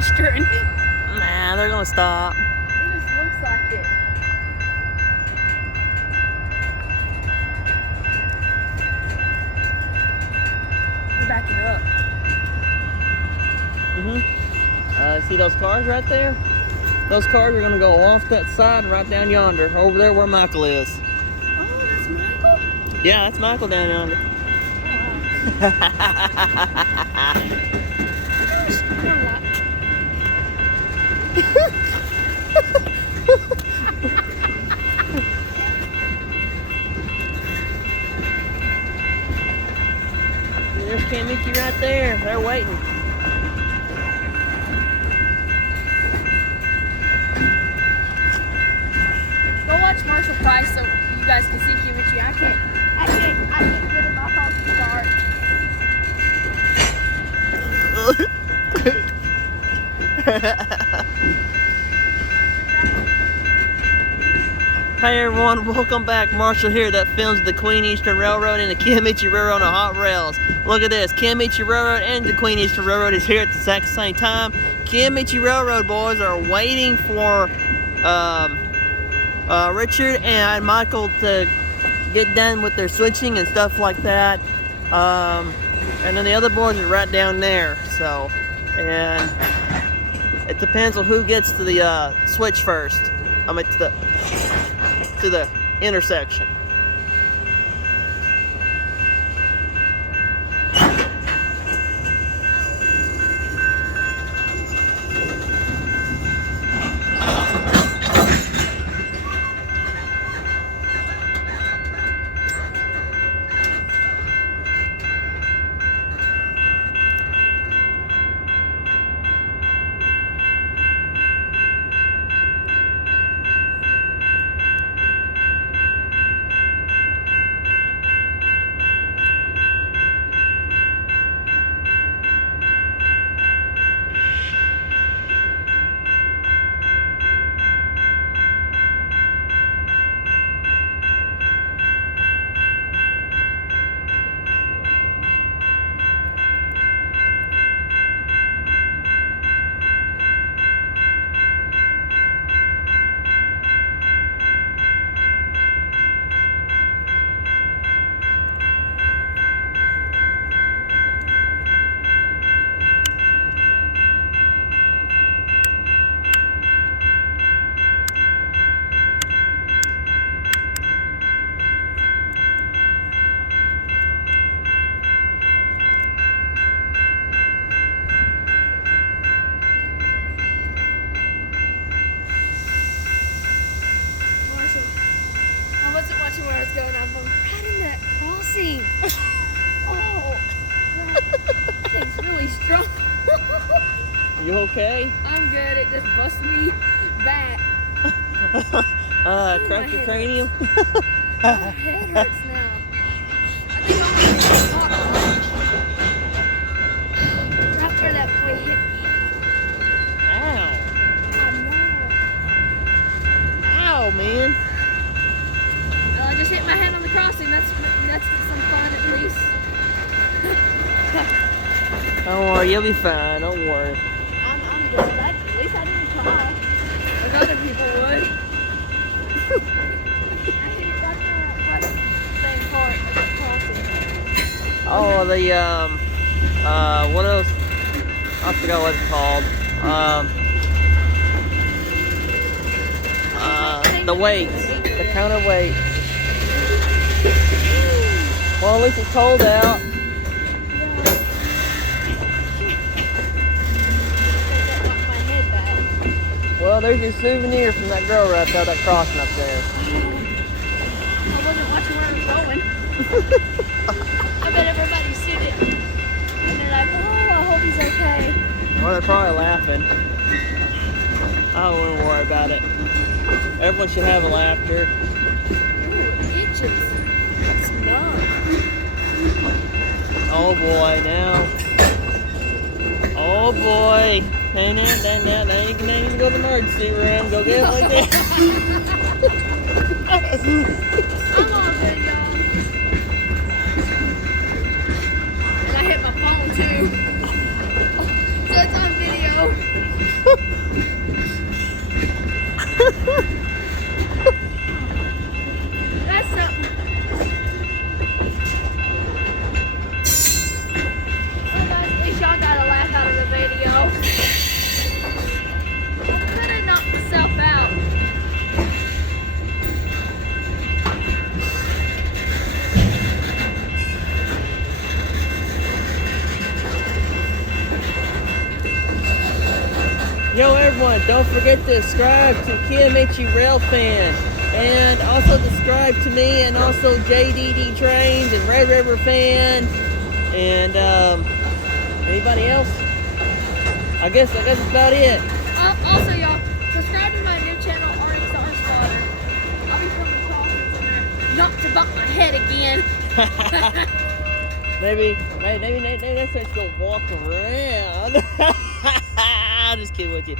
Eastern. Nah, they're gonna stop. It just looks like it. We're backing up. See those cars right there? Those cars are gonna go off that side right down yonder, over there where Michael is. Oh, that's Michael? Yeah, that's Michael down yonder. There's Mickey right there. They're waiting. Go watch Marshall Price so you guys can see Kimchi. I can't get in my phone to start. Hey everyone, welcome back. Marshall here that films the DeQueen Eastern Railroad and the Kiamichi Railroad on the hot rails. Look at this, Kiamichi Railroad and the DeQueen Eastern Railroad is here at the exact same time. Kiamichi Railroad boys are waiting for Richard and Michael to get done with their switching and stuff like that. And then the other boys are right down there. So, and it depends on who gets to the switch first. I mean to the intersection. I wasn't watching where I was going. I'm right in that crossing. Oh, that thing's really strong. You okay? I'm good. It just busted me back. Cracked your cranium? My head hurts now. I think I'm gonna get right where that boy hit me. Ow. I know. Ow, man. I just hit my head on the crossing. That's some fun at least. Don't worry, you'll be fine. Don't worry. I'm good. At least I didn't cry. Like other people would. I hit it right there, right same part of the crossing. Oh, what else? I forgot what it's called. The weights. The counterweight. Well, at least it's cold out. Well, there's your souvenir from that girl right there, that crossing up there. I wasn't watching where I was going. I bet everybody's seen it. And they're like, oh, I hope he's okay. Well, they're probably laughing. I wouldn't worry about it. Everyone should have a laughter. Ooh, it itches. It's numb. Oh boy, now. Oh boy. Hey, now, now you can even go to the emergency room. Go get it like that. I'm all good, y'all. And I hit my phone too. So it's on video. tell everyone, don't forget to subscribe to KMHU Railfan. And also subscribe to me and also JDD Trains and Red River Fan. And anybody else? I guess that's about it. Also, y'all, subscribe to my new channel, RXR Spotter. I'll be coming talking from there. Not to bump my head again. maybe next time go walk around. I'm just kidding with you.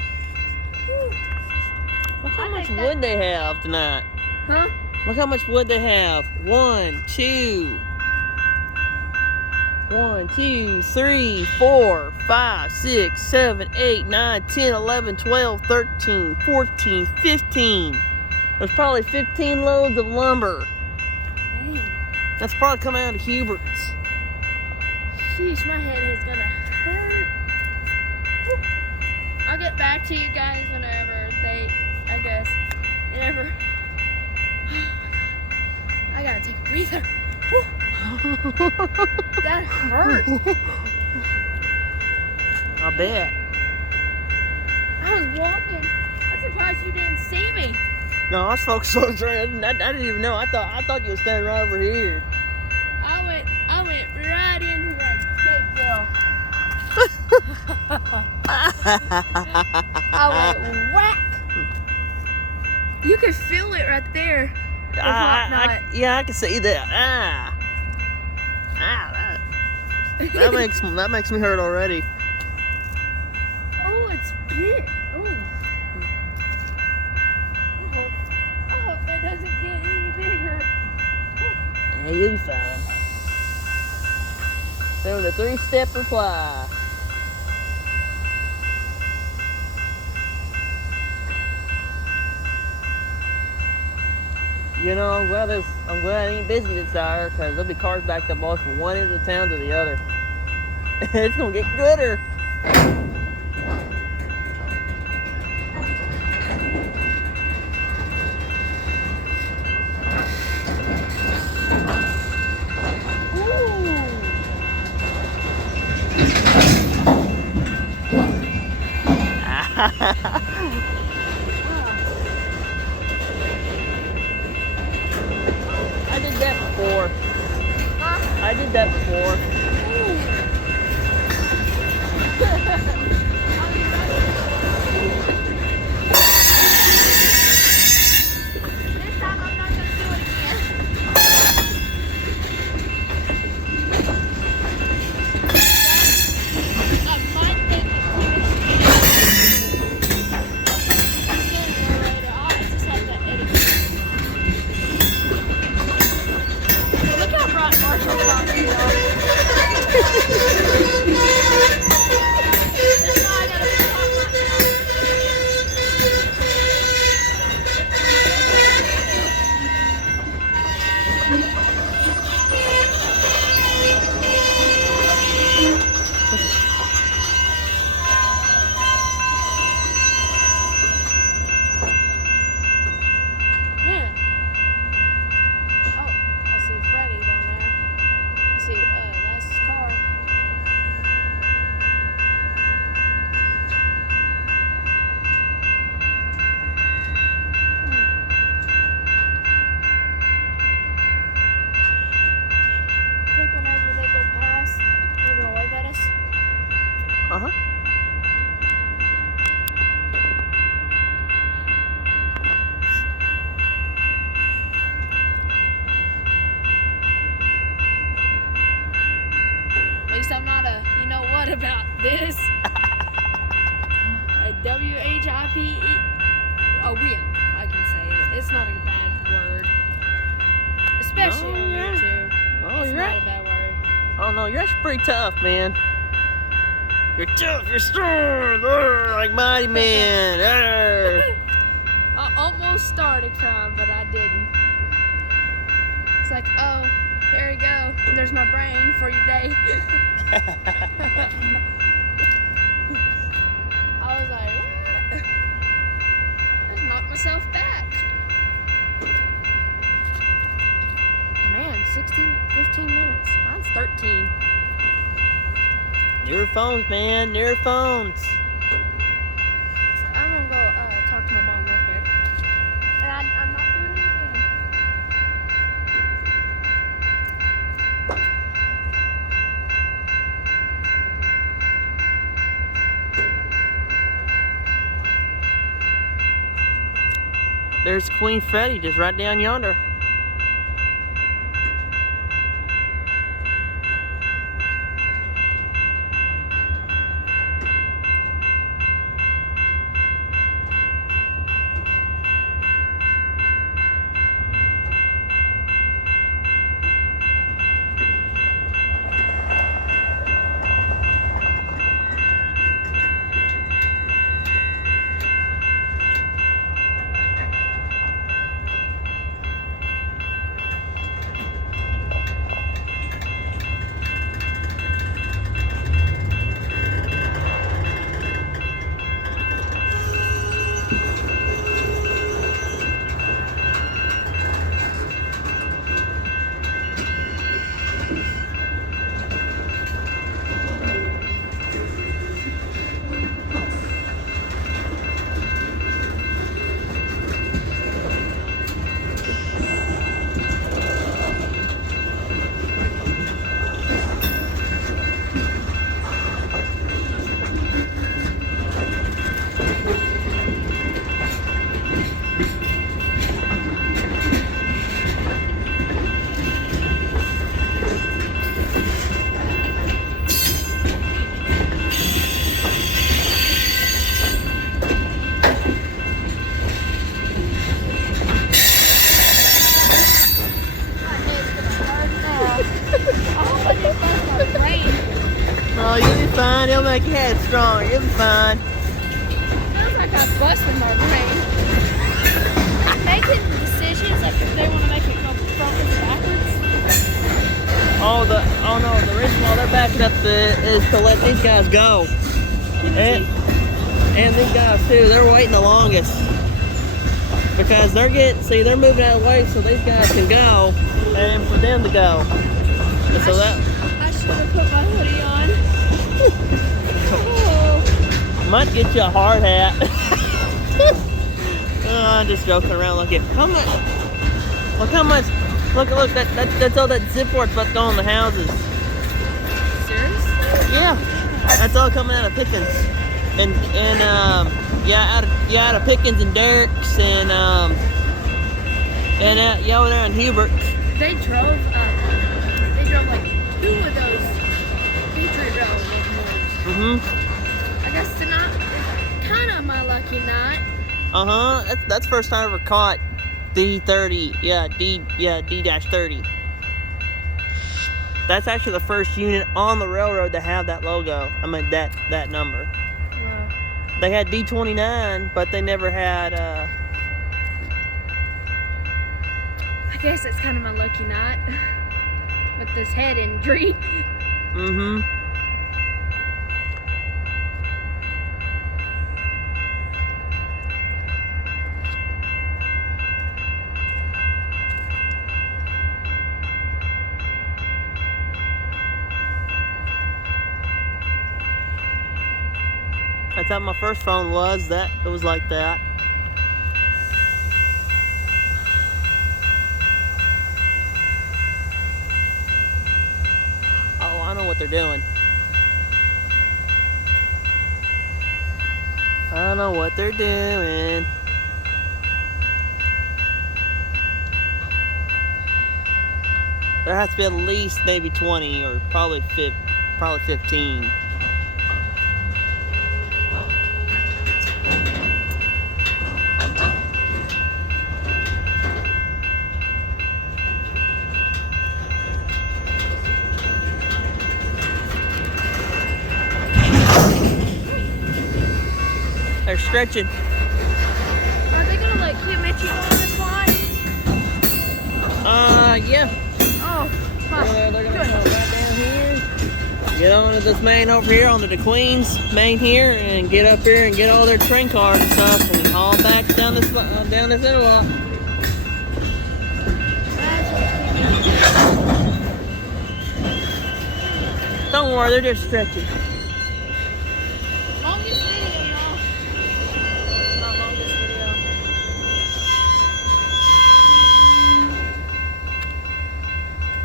Look how much wood they have tonight. Huh? Look how much wood they have. 1, 2, 3, 4, 5, 6, 7, 8, 9, 10, 11, 12, 13, 14, 15. There's probably 15 loads of lumber. Dang. That's probably coming out of Hubert's. Sheesh, my head is gonna hurt. I'll get back to you guys whenever whenever. Oh my God. I gotta take a breather. That hurt. I bet. I was walking. I'm surprised you didn't see me. No, I was focused on the train. I didn't even know. I thought you were standing right over here. I went right into that gate wheel. I went whack. You can feel it right there. Yeah, I can see that. That makes me hurt already. Oh, it's big. Oh. I hope that doesn't get any bigger. Yeah, you'll be fine. Doing the 3-step reply. You know, I'm glad it ain't busy this hour, because there'll be cars backed up all from one end of the town to the other. It's gonna get gooder. I did that before. Huh? I did that before. This time I'm not gonna do it again. I might take the previous later. I just have to edit. Look how bright Marshall's talking are. That's why I gotta talk right now. Man. Oh, I see Freddy down there. I see, that's his car. I think whenever they go past, they're gonna wave at us. Uh-huh. At least I'm not a, you know what about this? A W-H-I-P-E. A wimp, I can say it. It's not a bad word. Especially on yeah. YouTube. Oh, It's you're not right. a bad word. Oh no, you're actually pretty tough, man. You're tough, you're strong, like Mighty Man. I almost started crying, but I didn't. It's like, oh, there you go. There's my brain for your day. I was like, what? I just knocked myself back. Man, 15 minutes. Mine's 13. Newer phones, man, newer phones. There's Queen Freddy just right down yonder. Oh, you'll be fine. It'll make your head stronger. You'll be fine. Feels like I'm busting my brain. Making decisions like if they want to make it go focus backwards. Oh no, the reason why they're backing up is to let these guys go. And these guys too, they're waiting the longest. Because they're moving out of the way so these guys can go and for them to go. And so I should have put my hoodie on. Oh. Might get you a hard hat. Oh, I'm just joking around. Look at how much. Look how much. Look. That's all that zip work's about to go on the houses. Seriously? Yeah. That's all coming out of Pickens. And out of Pickens and Derrick's and over there in Hubert. They drove like 2 of those Patriot Rail locomotives. I guess tonight is kind of my lucky night. That's first time I ever caught D30. D-30. That's actually the first unit on the railroad to have that logo. I mean that number. Wow. They had D29, but they never had. I guess it's kind of my lucky night with this head injury. That's how my first phone was. It was like that. Oh, I know what they're doing. I know what they're doing. There has to be at least maybe 20 or probably 15. They're stretching. Are they gonna like keep Mitchie on this line? Yeah. Oh, fuck. They're gonna come right down here. Get onto this main over here, on the DeQueen's main here, and get up here and get all their train cars and stuff, and haul back down this interlock. Don't worry, they're just stretching. Longest video, y'all. Not longest video.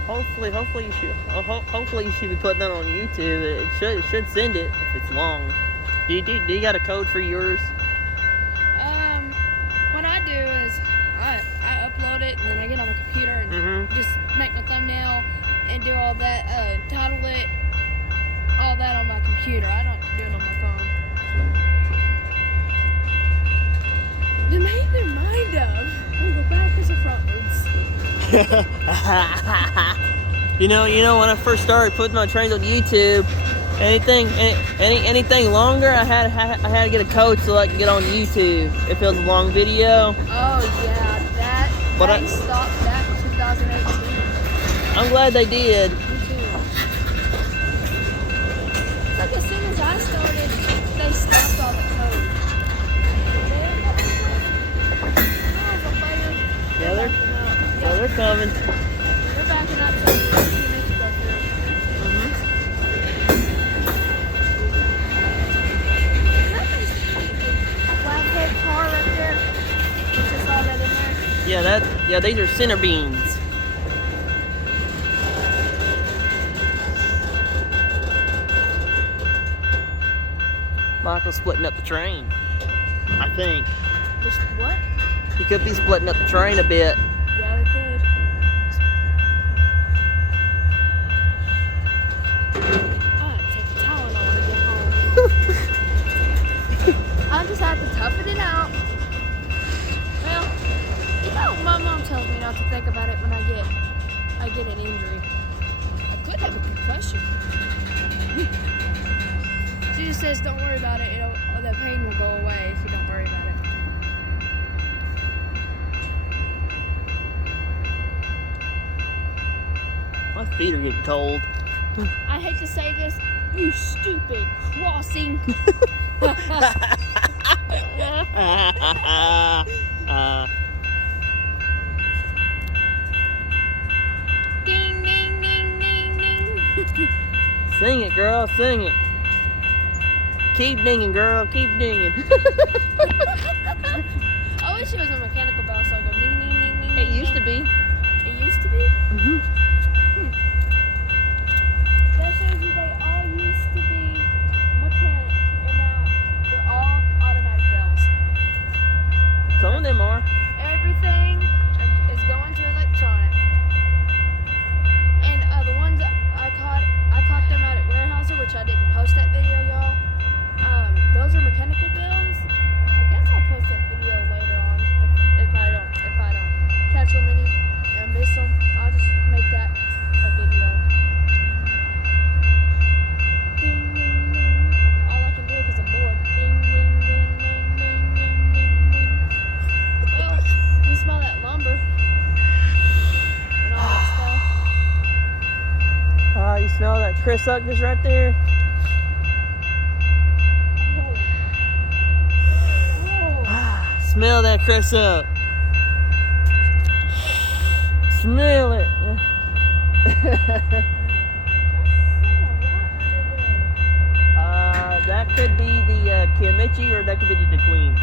Hopefully you should be putting that on YouTube. It should send it if it's long. Do you got a code for yours? What I do is do all that, title it, all that on my computer. I don't do it on my phone. You made me mind of. I'm gonna go backwards or frontwards. you know, when I first started putting my trains on YouTube, anything longer, I had to get a code so I could get on YouTube if it was a long video. Oh yeah, they stopped that in 2018. I'm glad they did. Me too. Like as soon as I started, they stopped all the code. Yeah, they're coming. They're backing up so you can go through. Flathead car right there. Just all that in there. Yeah, these are center beams. Michael's splitting up the train, I think. Just what? He could be splitting up the train a bit. Yeah, they could. Oh, take the Tylenol when I get home. I just have to toughen it out. Well, you know, my mom tells me not to think about it when I get an injury. I could have a concussion. She just says, don't worry about it. The pain will go away if you don't worry about it. My feet are getting cold. I hate to say this, you stupid crossing. Ding, ding, ding, ding, ding. Sing it, girl, sing it. Keep dinging, girl, keep dinging. I wish it was a mechanical bell, so I go ding, ding, ding, ding. It used to be. It used to be? Mm-hmm. That shows you they all used to be mechanic, and now they're all automatic bells. Some of them are. Everything is going to electronic. And the ones I caught them out at Warehouser, which I didn't post that video, y'all. Those are mechanical bells. I guess I'll post that video later on if I don't catch them any and miss them. I'll just make that a video. Ding, ding, ding. All I can do because I'm bored. Ding, ding, ding, ding, ding, ding, ding, ding. Well, you smell that lumber and all that stuff. You smell that Chris Uckness right there? Smell that Chris up. Smell it. That could be the Kiamichi, or that could be the DeQueen.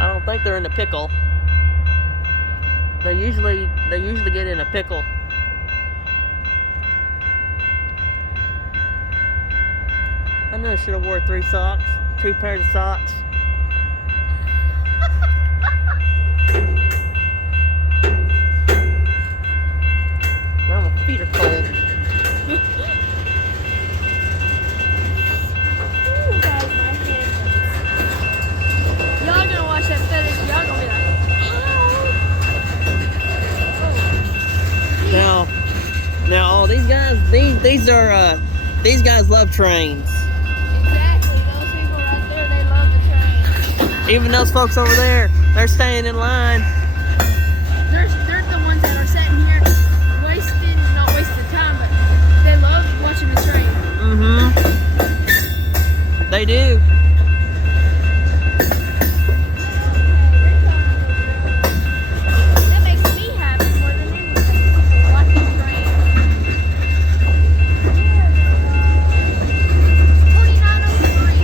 I don't think they're in the pickle. They usually get in a pickle. I know I should have wore 2 pairs of socks. Now my feet are cold. Ooh, guys, my hands. Y'all gonna watch that footage, y'all gonna be like, oh. Now all these guys, these guys love trains. Exactly, those people right there, they love the train. Even those folks over there, they're staying in line. They're the ones that are sitting here not wasting time, but they love watching the train. Mm-hmm. They do. That makes me happy more than anything. Watching trains. 4903.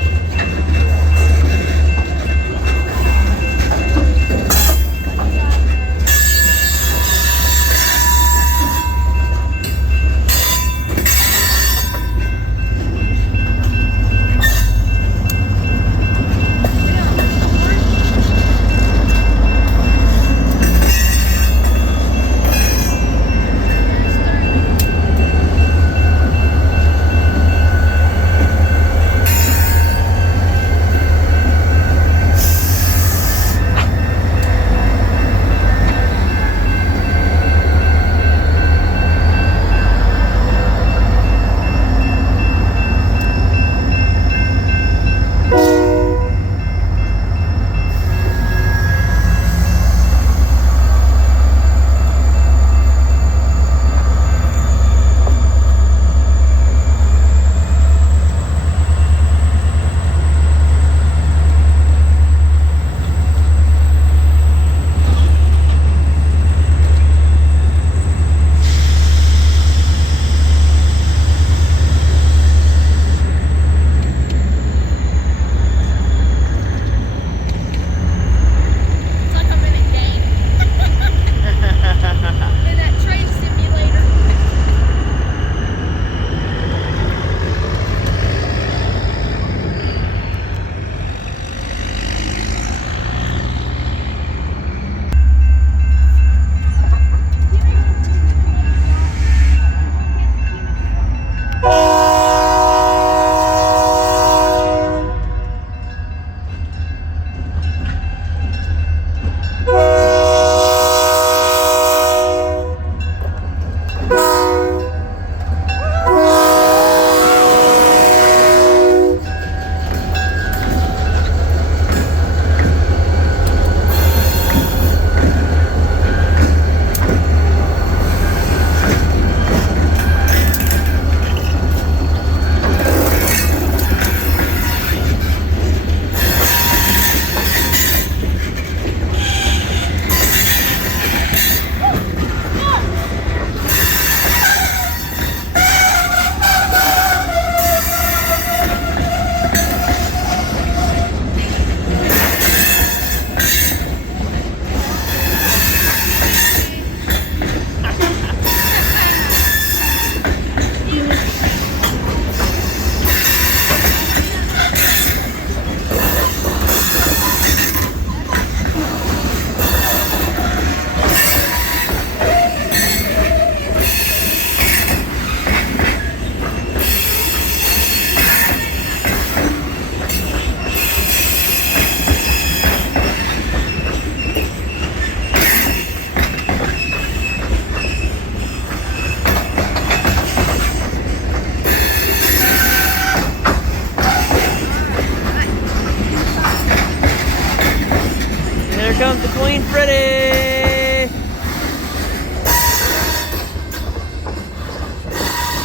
comes DeQueen Freddy.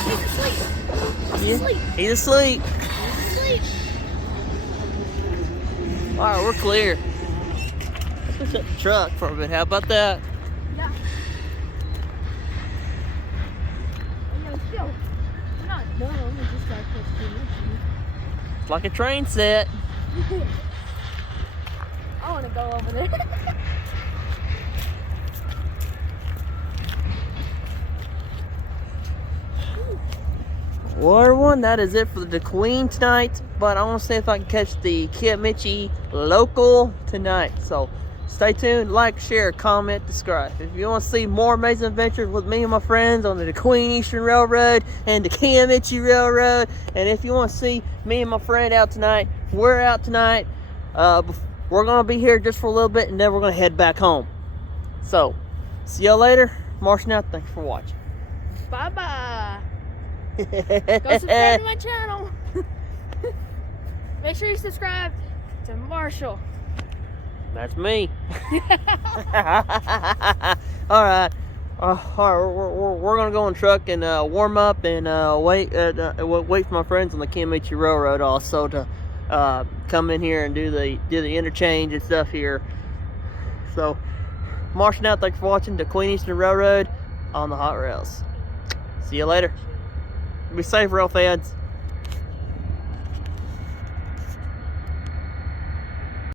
He's asleep. He's asleep. He's asleep. All right, we're clear. Let's go set the truck for a bit. How about that? Yeah. Oh, still. I'm not dumb. I just gotta catch too much. It's like a train set. I want to go over there. Well, everyone, that is it for the DeQueen tonight. But I want to see if I can catch the Kiamichi local tonight. So stay tuned, like, share, comment, subscribe. If you want to see more amazing adventures with me and my friends on the DeQueen Eastern Railroad and the Kiamichi Railroad, and if you want to see me and my friend out tonight, we're out tonight. We're going to be here just for a little bit, and then we're going to head back home. So, see y'all later. Martian out. Thanks for watching. Bye-bye. Go subscribe to my channel. Make sure you subscribe to Marshall. That's me. All right. We're gonna go in the truck and warm up and wait for my friends on the Kiamichi Railroad also to come in here and do the interchange and stuff here. So, Martian out. Thanks for watching the DeQueen Eastern Railroad on the hot rails. See you later. Be safe, rail fans.